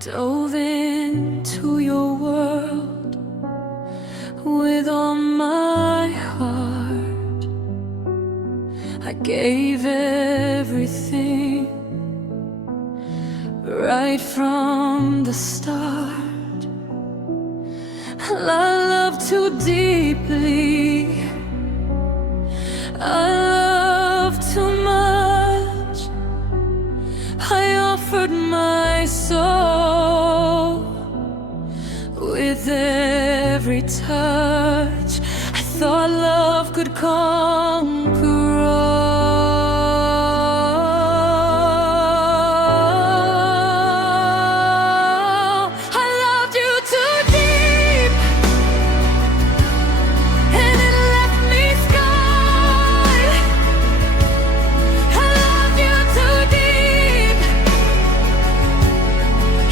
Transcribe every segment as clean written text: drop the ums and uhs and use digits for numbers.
dove into your world with all my heart. I gave everything right from the start. I love too deeply, I love too much. I offered my soul with every touch. I thought love could conquer all. I loved you too deep, and it left me scarred. I loved you too deep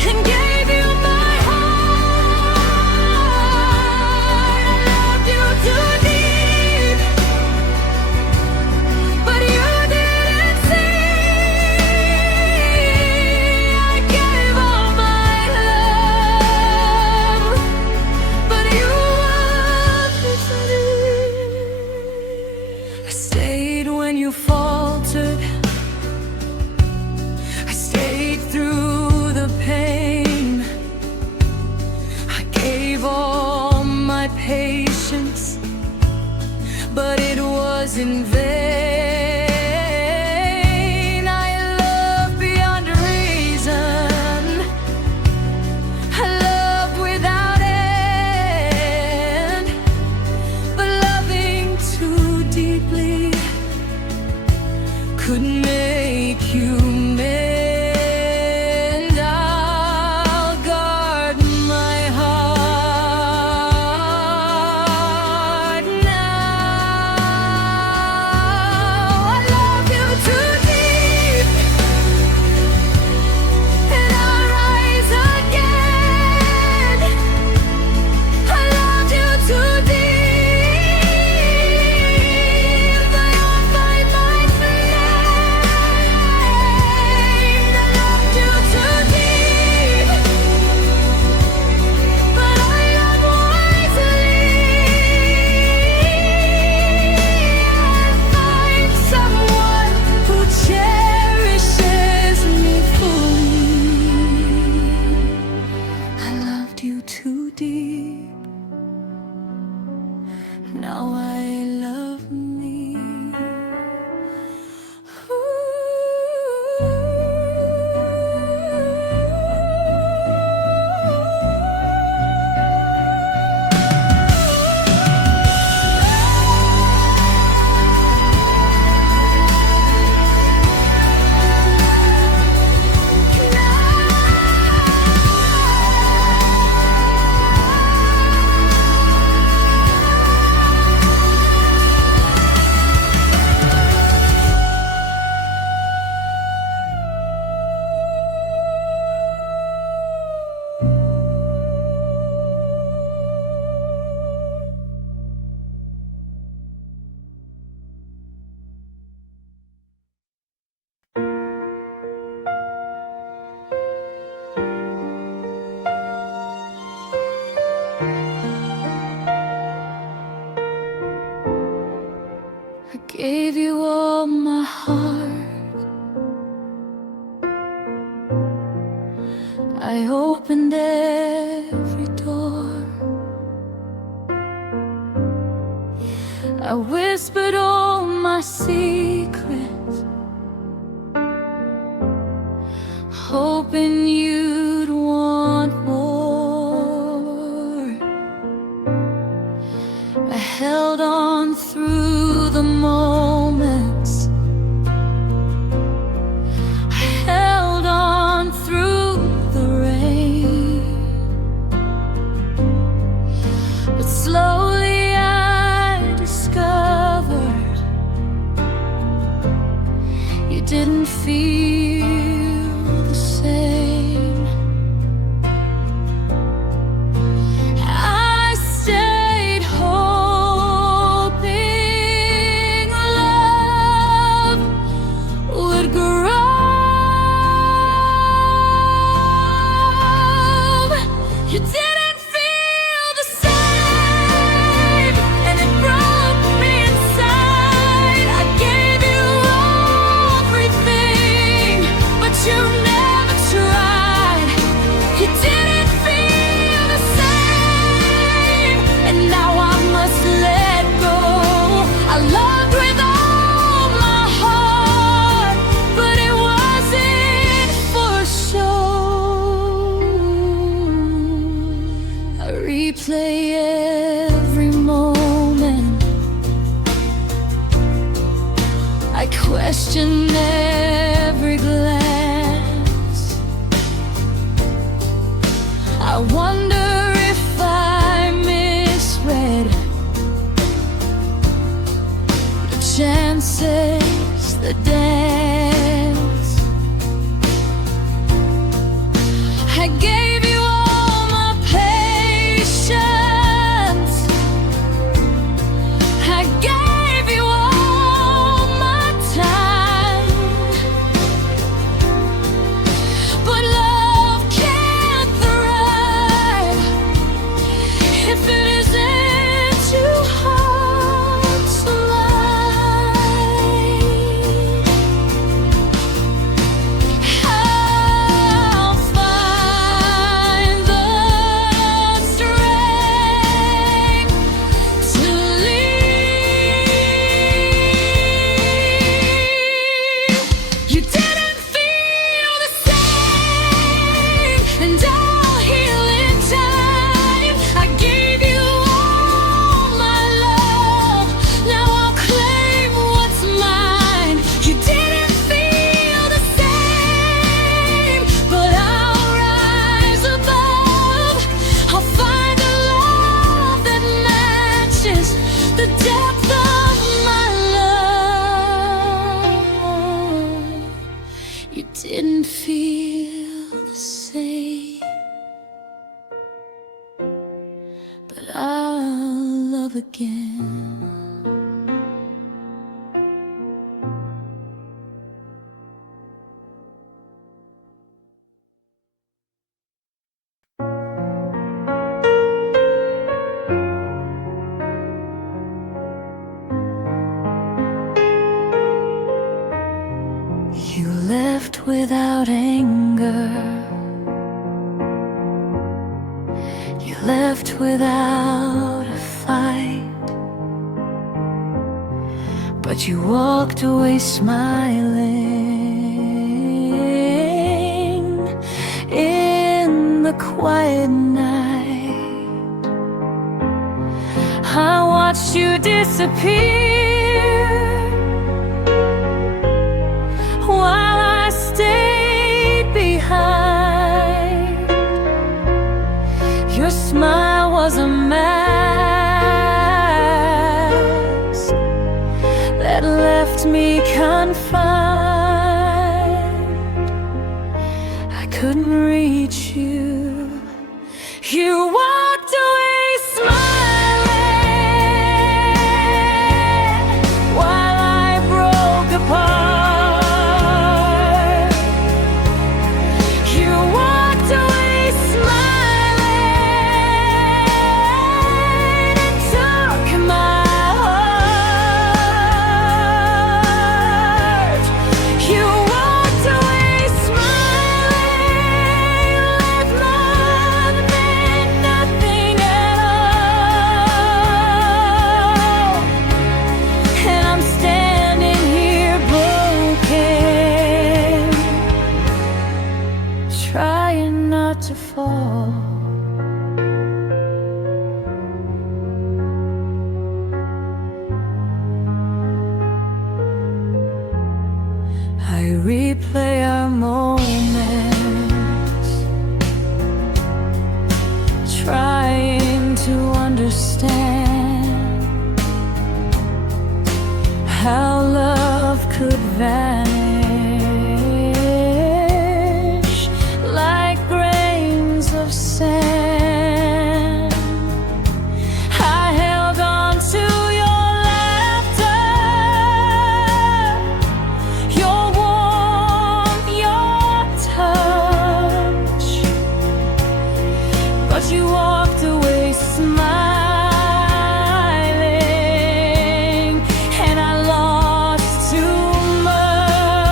and gave you my heart. I loved you too deep, but you didn't see. I gave all my love, but you wouldn't leave. I stayed when you faltered, I stayed through the pain. I gave all my patience, but it was in vain. I loved beyond reason, I loved without end, but loving too deeply could make you mend. I'll guard my heart now. I love you too deep, and I'll rise again. I loved you too deep, but I'll find my flame. I loved you too deep, but I love wisely. I'll find someone who cherishes me fully. I loved you too deep, now I love me. I gave you all my heart, I opened every door, I whispered all my secrets, hoping you'd want more. I held on through the moments, I held on through the rain, but slowly I discovered you didn't feel the same. I stayed hoping love would grow. question every glance. I wonder if I misread the chances, the dance. I gave you all my patience. I gave you all my time. But love can't thrive if it isn't too hard to lie. I'll find the strength to leave. You didn't feel the same, and I'll heal in time. I gave you all my love, now I'll claim what's mine. You didn't feel the same, but I'll rise above. I'll find a love that matches the depth of my love. You didn't feel the same, but I'll love again. You left without anger. You left without a fight. But you walked away smiling in the quiet night. I watched you disappear while I stayed behind. Your smile was a mask that left me confined. I couldn't reach you. You walked away smiling while I broke apart. You walked away smiling and took my heart. You walked away smiling, left love meant nothing at all. And I'm standing here broken, trying not to fall. I replay our moments, trying to understand how love could vanish like grains of sand. I held on to your laughter, your warmth, your touch, but you walked away smiling, and I lost too much.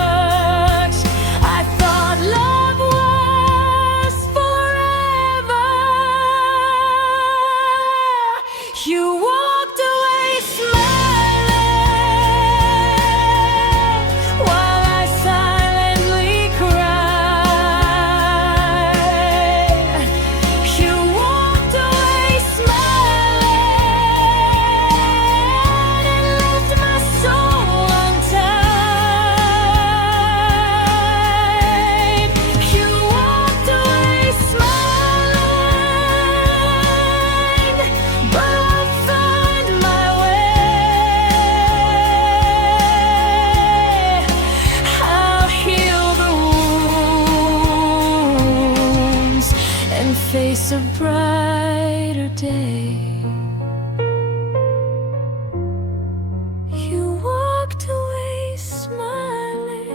day. You walked away smiling,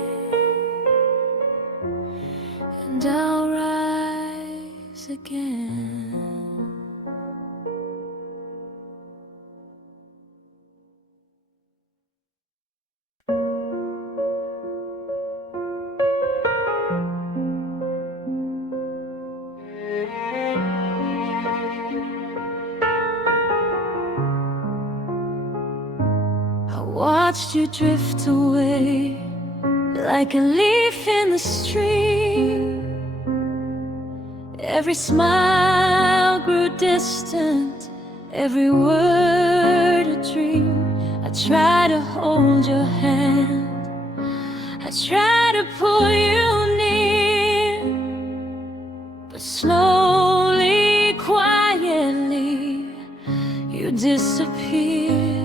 and I'll rise again. I watched you drift away like a leaf in the stream. Every smile grew distant, every word a dream. I try to hold your hand, I try to pull you near, but slowly, quietly, you disappeared.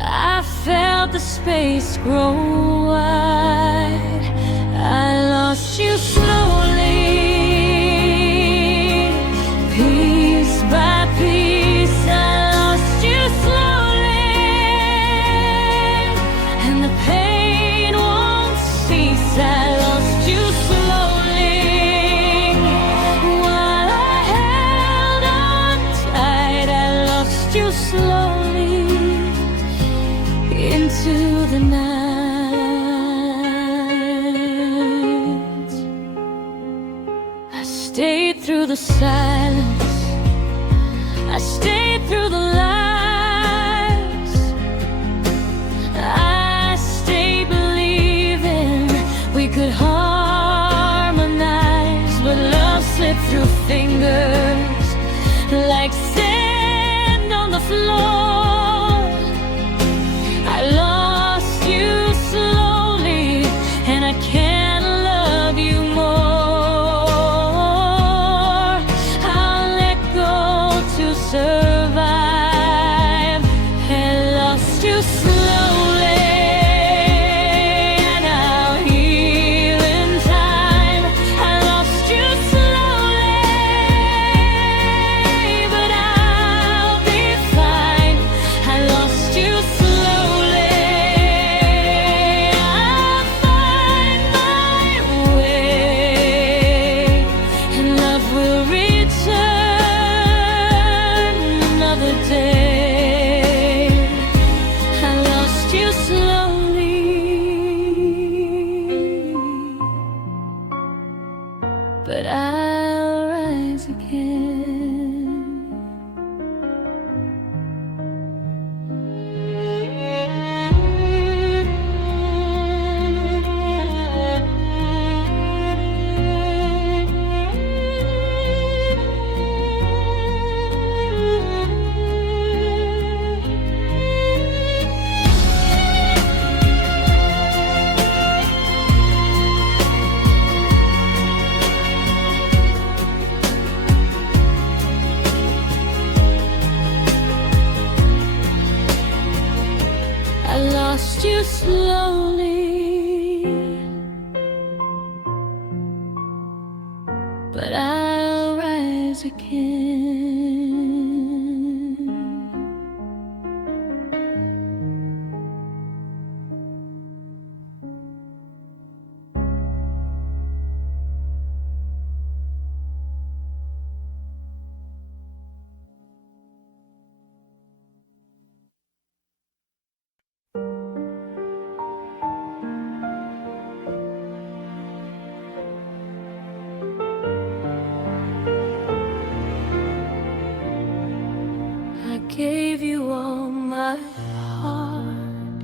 I felt the space grow wide, I lost you slowly, piece by piece. I lost you slowly, and the pain won't cease. I lost you slowly, while I held on tight. I lost you slowly into the night. I stayed through the silence, I stayed through the lies, I stayed believing we could harmonize. But love slipped through fingers like sand on the floor. I lost you slowly, and I can't love you more. I'll let go to survive, and lost you slowly, and I'll heal in time. I lost you slowly, but I'll be fine. I lost you slowly, I'll find my way, and love will return another day. I lost you slowly, but I'll rise again. I lost you slowly, but I'll rise again. I gave you all my heart,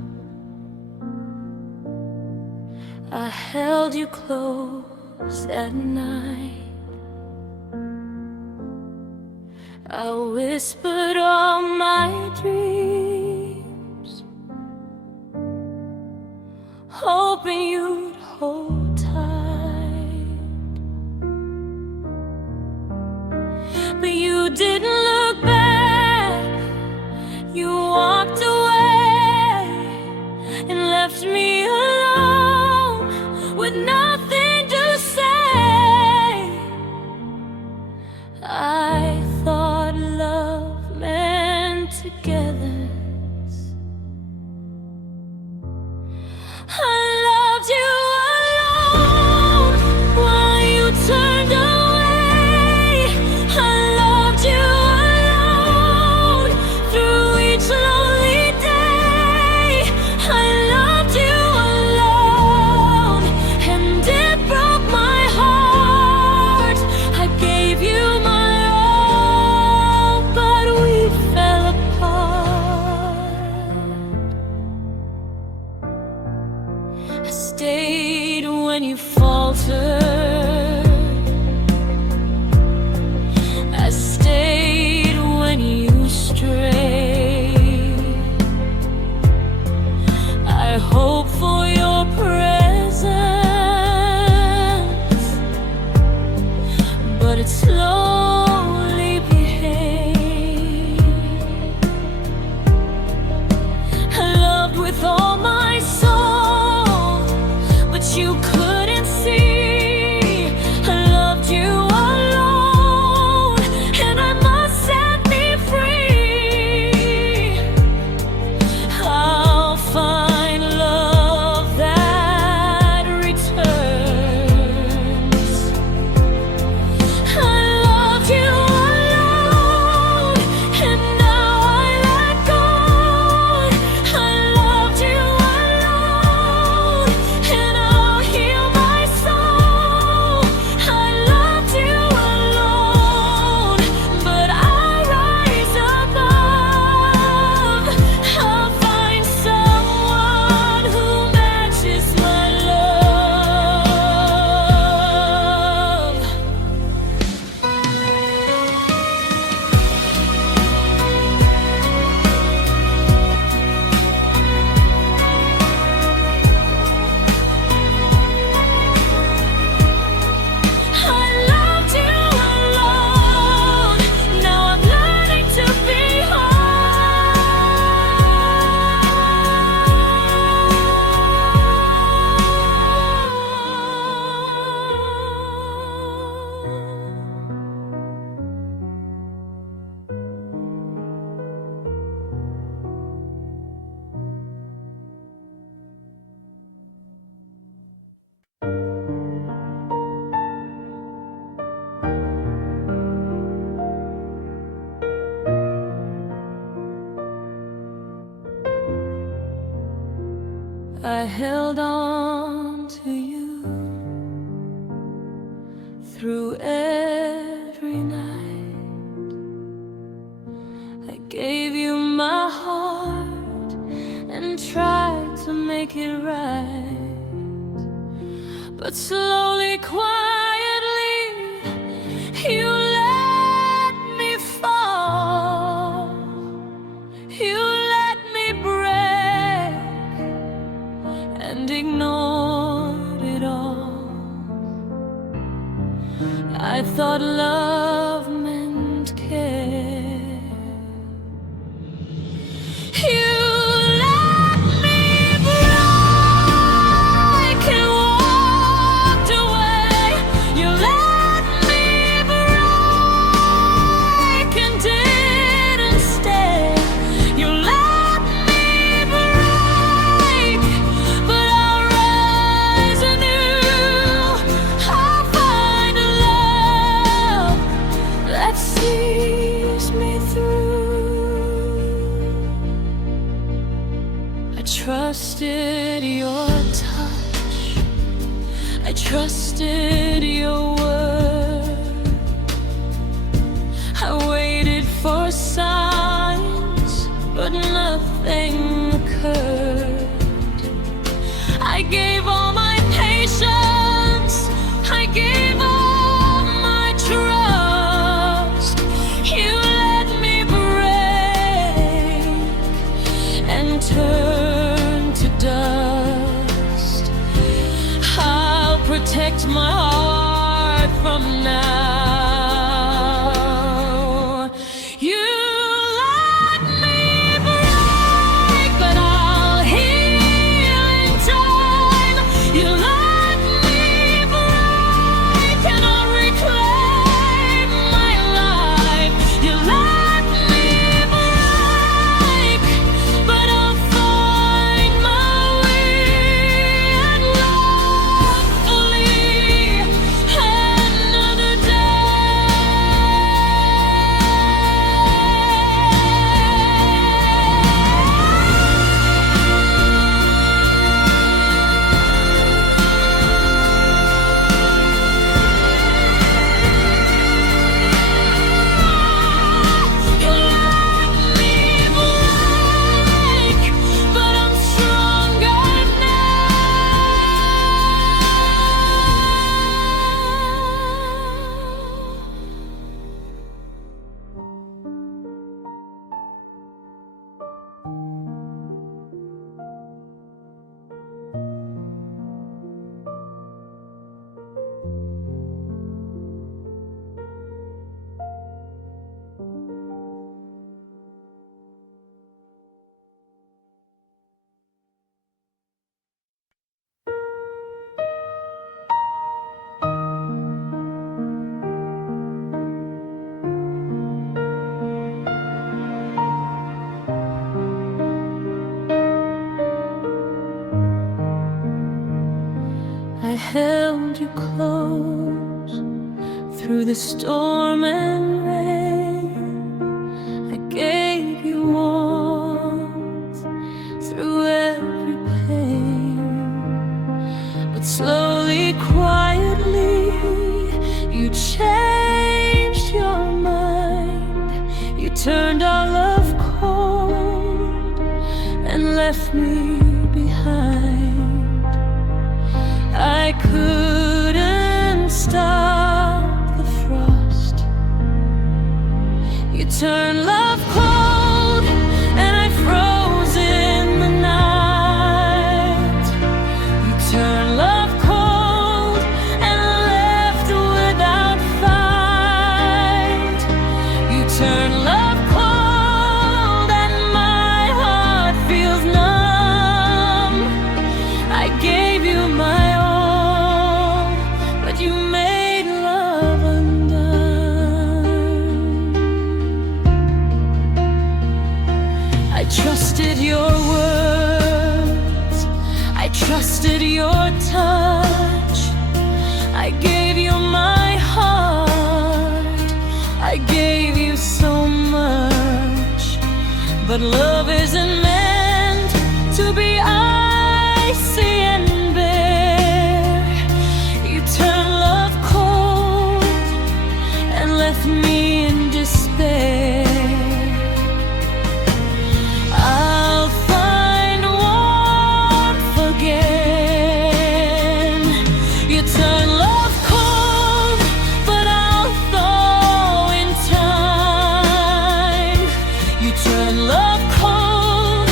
I held you close at night, I whispered all my dreams, hoping you'd hold tight. But you didn't look back, you walked away and left me alone with nothing to say. with all my soul, but you couldn't see I loved you alone, and I must set me free. I'll find love that returns. I loved you alone, and now I let go. I loved you alone, and I'll heal my soul. I loved you alone, but I'll rise above. I'll find someone who matches my love. I loved you alone, now I'm learning to be I held on to you through every night. I gave you my heart and tried to make it right, but slowly, quietly, you let me fall. You let me break and ignored it all. I thought love meant care. You let me break and walked away. You let me break and didn't stay. You let me break, but I'll rise anew. I'll find a love that sees me through. I trusted your touch, I trusted your word. I waited for signs, but nothing occurred. I gave all my patience, I gave all my trust. You let me break and turn to dust. I'll protect my heart from now. You let me break, but I'll heal in time. You let me break and I'll reclaim my life. You let me break, but I'll find my way and lawfully another held you close through the storm and rain. I gave you warmth through every pain. But slowly, quietly, you changed your mind. You turned our love cold and left me behind. I couldn't stop the frost. You turned love cold and I froze in the night. You turned love cold and left without fight. You turned love cold and my heart feels numb. I gave you my all, but you made love undone. I trusted your words, I trusted your touch. I gave you my heart, I gave you so much. But love isn't meant to be icy and bare. You turned love cold and left me in despair. I'll find warmth again. You turn love cold, but I'll thaw in time. You turn love cold,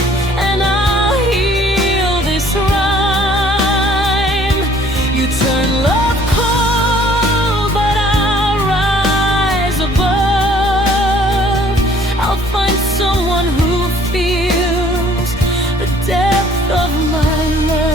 and I'll heal this rhyme. You turn love cold, but I'll rise above. I'll find someone who feels the depth of my love.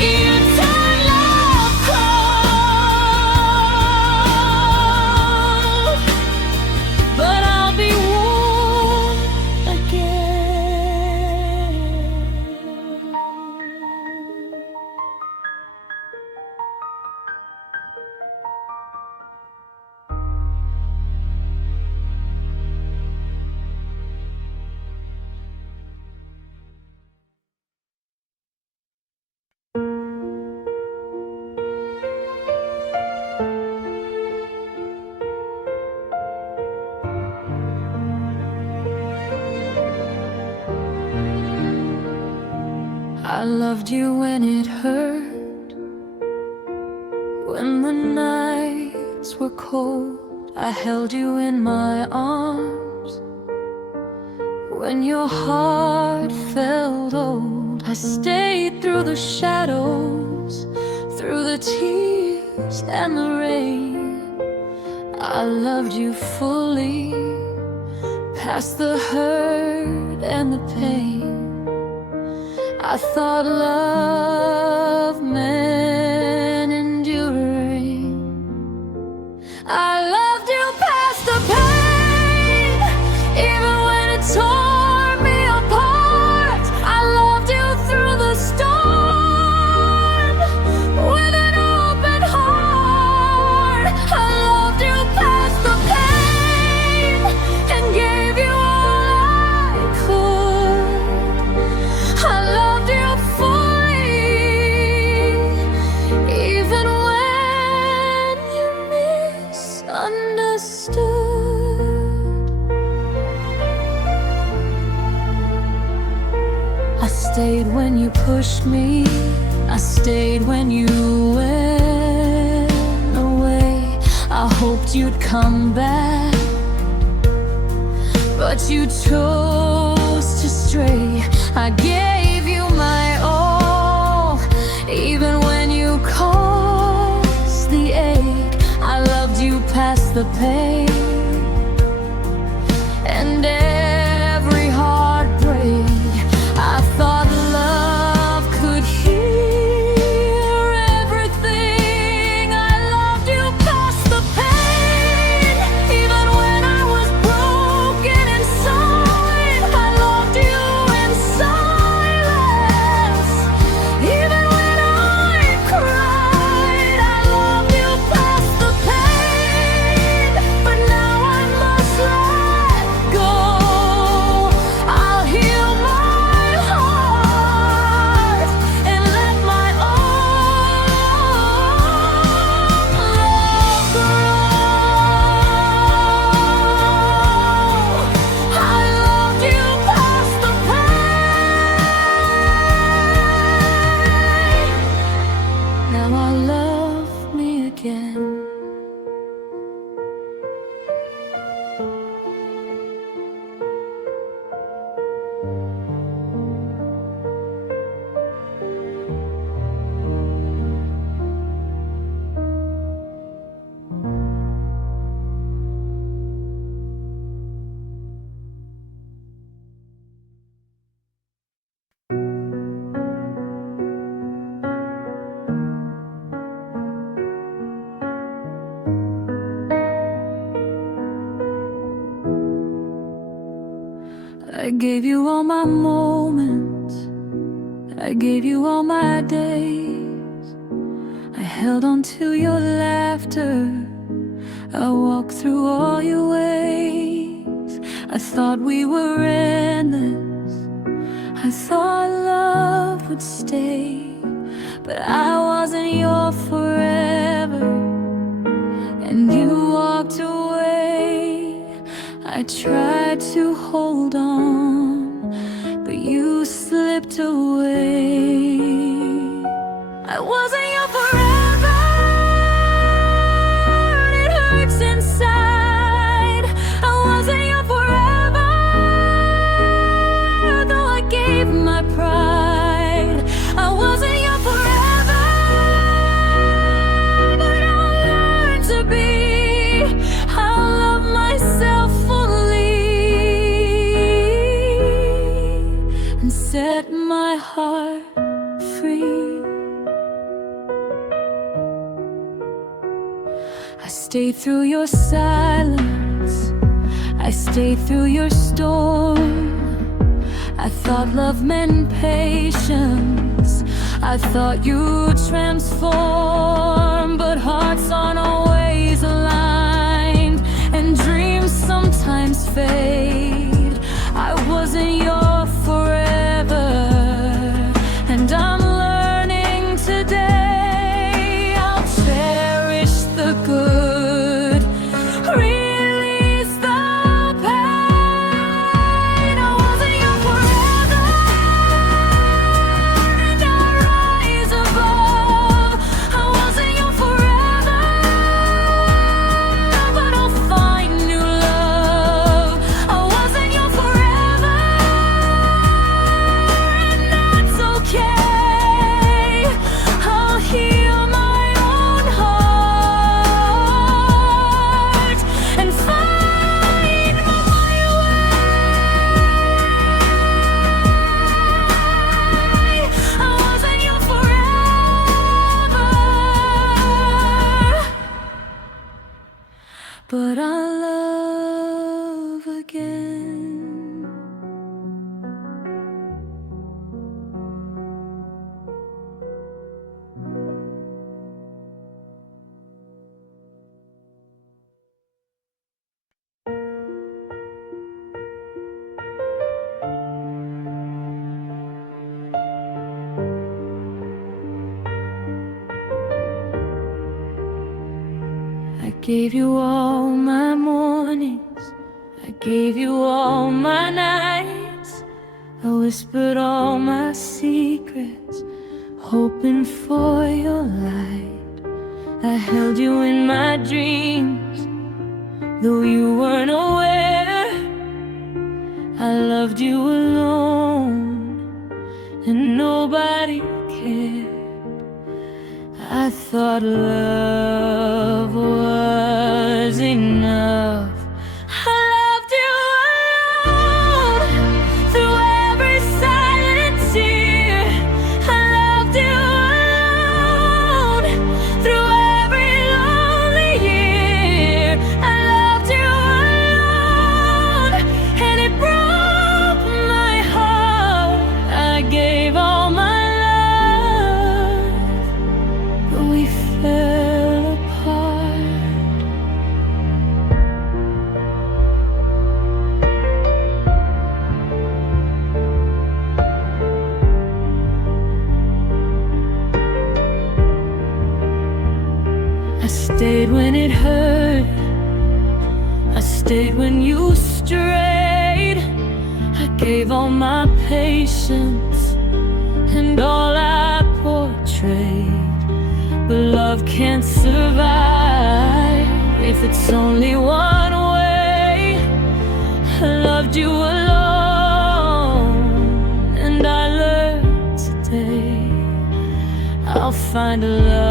You turn love cold, but I'll be warm again. I loved you when it hurt, when the nights were cold. I held you in my arms when your heart felt old. I stayed through the shadows, through the tears and the rain. I loved you fully, past the hurt and the pain. I thought love meant enduring. I loved you past the pain, even when it tore me apart. I loved you through the storm, with an open heart. I loved you past the pain, and gave you all I could. I loved you fully, even when you misunderstood. I stayed when you pushed me, I stayed when you went away. I hoped you'd come back, but you chose to stray. I gave you my all, even when you caused the ache. I loved you past the pain, and every heartbreak. I thought love could heal everything. I gave you all my moments, I gave you all my days. I held on to your laughter, I walked through all your ways. I thought we were endless, I thought love would stay. But I wasn't your forever, and you walked away. I tried to hold on, but you slipped away. I wasn't your forever, and it hurts inside. I wasn't your forever, though I gave my pride. I wasn't your forever, but I learned to be. I love myself and set my heart free. I stayed through your silence, I stayed through your storm. I thought love meant patience, I thought you'd transform. But hearts aren't always aligned, and dreams sometimes fade. I wasn't your forever, and I'm learning today. I'll cherish the good, release the pain. I wasn't your forever, and I rise above. I wasn't your forever, but I'll find new love. I wasn't your forever, I'll heal my own heart and find my way. I wasn't your forever, but I love again. I gave you all my mornings, I gave you all my nights. I whispered all my secrets, hoping for your light. I held you in my dreams, though you weren't aware. I loved you alone, and nobody cared. I thought love was enough. I loved you alone, through every silent tear. I loved you alone, through every lonely year. I loved you alone, and it broke my heart. I gave all my we fell apart. I stayed when it hurt, I stayed when you strayed. I gave all my patience and all I portrayed. But love can't survive if it's only one way. I loved you alone, find a love